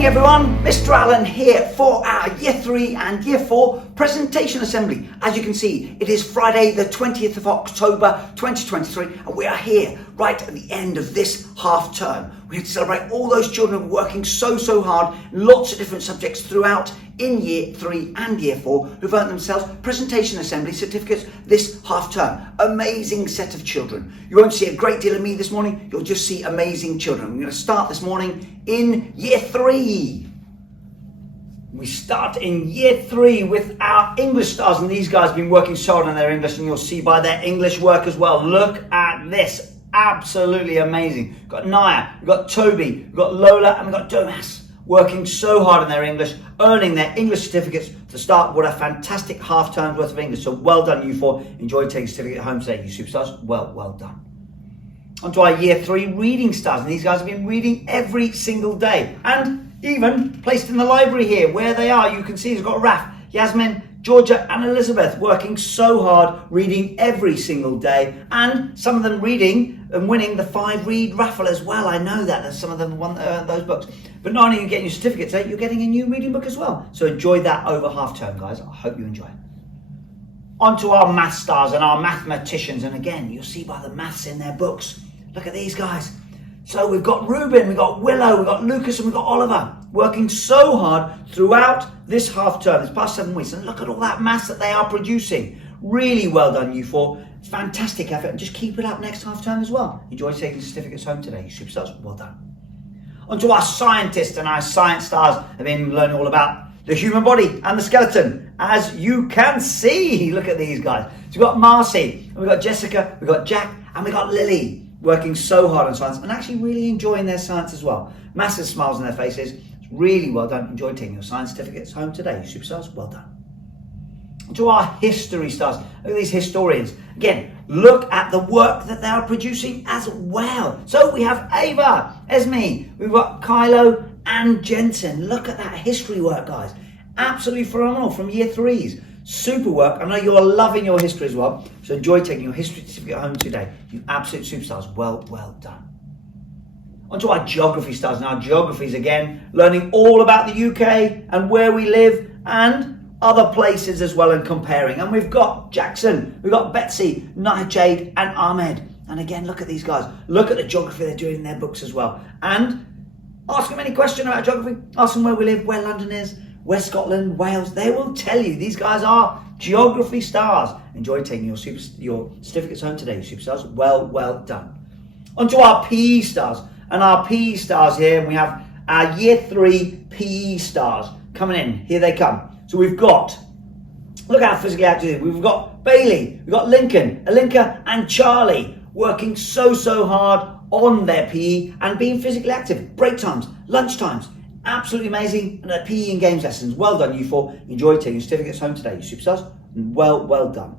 morning everyone, Mr. Allen here for our Year 3 and Year 4 presentation assembly. As you can see, it is Friday the 20th of October 2023 and we are here right at the end of this half term. We have to celebrate all those children who are working so hard, lots of different subjects throughout in Year 3 and Year 4 who've earned themselves presentation assembly certificates this half term. Amazing set of children. You won't see a great deal of me this morning, you'll just see amazing children. We're going to start this morning in Year 3. We start in Year 3 with our English stars, and these guys have been working so hard on their English, and you'll see by their English work as well. Look at this, absolutely amazing. We've got Naya, we've got Toby, we've got Lola, and we've got Domas working so hard on their English, earning their English certificates to start what a fantastic half term's worth of English. So well done you four. Enjoy taking certificate home today, you superstars. Well done. On to our Year 3 reading stars, and these guys have been reading every single day and even placed in the library here where they are. You can see they've got Raf, Yasmin, Georgia and Elizabeth working so hard, reading every single day, and some of them reading and winning the 5 read raffle as well. I know that some of them won those books. But not only are you getting your certificate today, you're getting a new reading book as well. So enjoy that over half term, guys. I hope you enjoy it. On to our math stars and our mathematicians, and again, you'll see by the maths in their books. Look at these guys. So we've got Ruben, we've got Willow, we've got Lucas and we've got Oliver working so hard throughout this half term, this past 7 weeks. And look at all that maths that they are producing. Really well done, you four. Fantastic effort, and just keep it up next half term as well. Enjoy taking certificates home today, you superstars. Well done. On to our scientists, and our science stars have been learning all about the human body and the skeleton, as you can see. Look at these guys. So we've got Marcy, and we've got Jessica, we've got Jack, and we've got Lily, working so hard on science and actually really enjoying their science as well. Massive smiles on their faces. It's really well done. Enjoy taking your science certificates home today, you superstars. Well done. And to our history stars, look at these historians. Again, look at the work that they are producing as well. So we have Ava, Esme, we've got Kylo and Jensen. Look at that history work, guys. Absolutely phenomenal from Year 3s. Super work. I know you're loving your history as well, so enjoy taking your history certificate home today. You absolute superstars. Well done. On to our geography stars. Now, geographies again, learning all about the UK and where we live and other places as well, and comparing. And we've got Jackson, we've got Betsy, Nightshade and Ahmed. And again, look at these guys. Look at the geography they're doing in their books as well. And ask them any question about geography. Ask them where we live, where London is, West Scotland, Wales. They will tell you. These guys are geography stars. Enjoy taking your certificates home today, you superstars. Well done. On to our PE stars. And our PE stars here, we have our Year 3 PE stars coming in. Here they come. So we've got, look how physically active. We've got Bailey, we've got Lincoln, Alinka and Charlie working so hard on their PE and being physically active. Break times, lunch times. Absolutely amazing, and their PE and games lessons. Well done, you four. Enjoy taking your certificates home today, you superstars. Well done.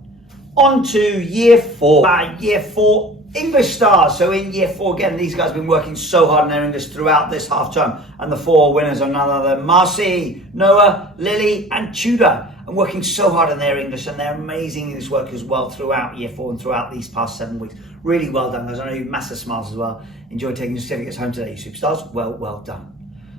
On to Year 4. Our Year 4 English stars. So in Year 4, again, these guys have been working so hard on their English throughout this half term. And the 4 winners are none other than Marcy, Noah, Lily, and Tudor. And working so hard on their English, and they're amazing English work as well throughout Year 4 and throughout these past 7 weeks. Really well done, guys. I know you massive smiles as well. Enjoy taking your certificates home today, you superstars. Well done.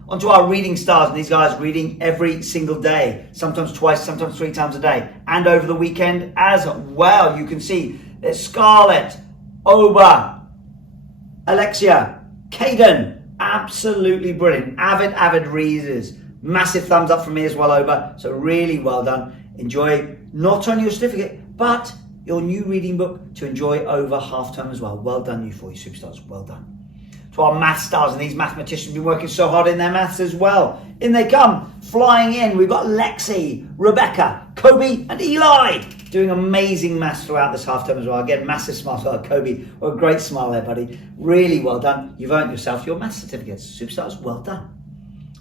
On to our reading stars, and these guys reading every single day, sometimes twice, sometimes 3 times a day, and over the weekend as well. You can see there's Scarlett, Oba, Alexia, Caden, absolutely brilliant, avid readers. Massive thumbs up from me as well, Oba, so really well done. Enjoy not only your certificate, but your new reading book to enjoy over half term as well. Well done, you 4 superstars, well done. To our math stars, and these mathematicians have been working so hard in their maths as well. In they come, flying in. We've got Lexi, Rebecca, Kobe and Eli doing amazing maths throughout this half term as well. Again, massive smiles. Oh, Kobe, what a great smile there, buddy. Really well done. You've earned yourself your maths certificates. Superstars, well done.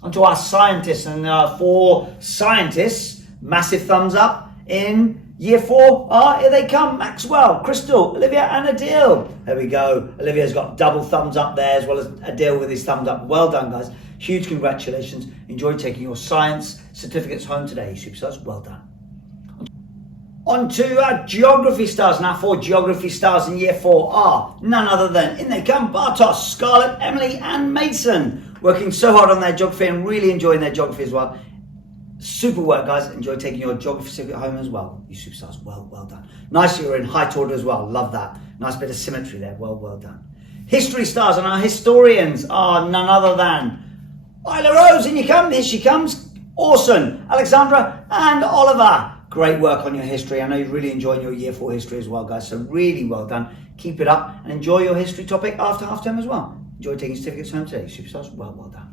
On to our scientists, and 4 scientists, massive thumbs up in Year 4, here they come, Maxwell, Crystal, Olivia and Adil. There we go. Olivia's got double thumbs up there, as well as Adil with his thumbs up. Well done, guys. Huge congratulations. Enjoy taking your science certificates home today, superstars. Well done. On to our geography stars. Now, 4 geography stars in Year 4 are none other than, in they come, Bartos, Scarlett, Emily and Mason. working so hard on their geography and really enjoying their geography as well. Super work, guys. Enjoy taking your geography certificate home as well. You superstars, well done. Nice you're in height order as well. Love that. Nice bit of symmetry there. Well done. History stars and our historians are none other than Isla Rose, in you come. Here she comes. Orson, Alexandra and Oliver. Great work on your history. I know you're really enjoying your Year 4 history as well, guys. So really well done. Keep it up and enjoy your history topic after half term as well. Enjoy taking certificates home today. Superstars, well done.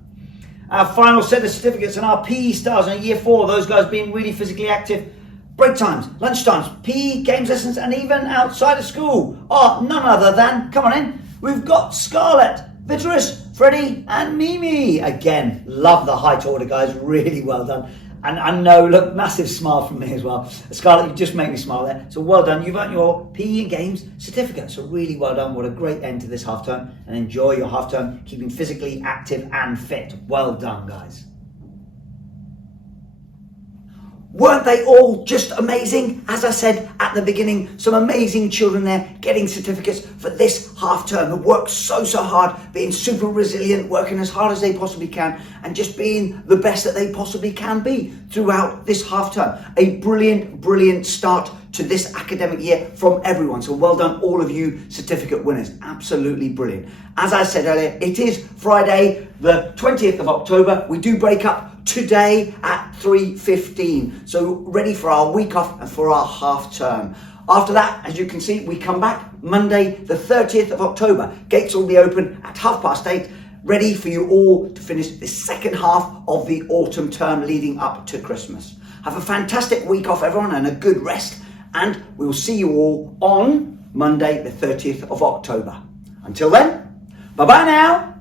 Our final set of certificates and our PE stars in Year 4. Those guys being really physically active. Break times, lunch times, PE, games lessons and even outside of school are none other than, come on in, we've got Scarlett, Vitterus, Freddie and Mimi. Again, love the height order, guys. Really well done. And I know, look, massive smile from me as well. Scarlett, you just make me smile there. So well done. You've earned your PE and Games certificate. So really well done. What a great end to this half term. And enjoy your half term, keeping physically active and fit. Well done, guys. Weren't they all just amazing? As I said at the beginning, some amazing children there getting certificates for this half term who worked so hard, being super resilient, working as hard as they possibly can and just being the best that they possibly can be throughout this half term. A brilliant start to this academic year from everyone. So well done all of you certificate winners. Absolutely brilliant. As I said earlier, it is Friday the 20th of October. We do break up today at 3:15. So ready for our week off and for our half term. After that, as you can see, we come back Monday the 30th of October. Gates will be open at 8:30, ready for you all to finish the second half of the autumn term leading up to Christmas. Have a fantastic week off, everyone, and a good rest. And we will see you all on Monday the 30th of October. Until then, bye-bye now.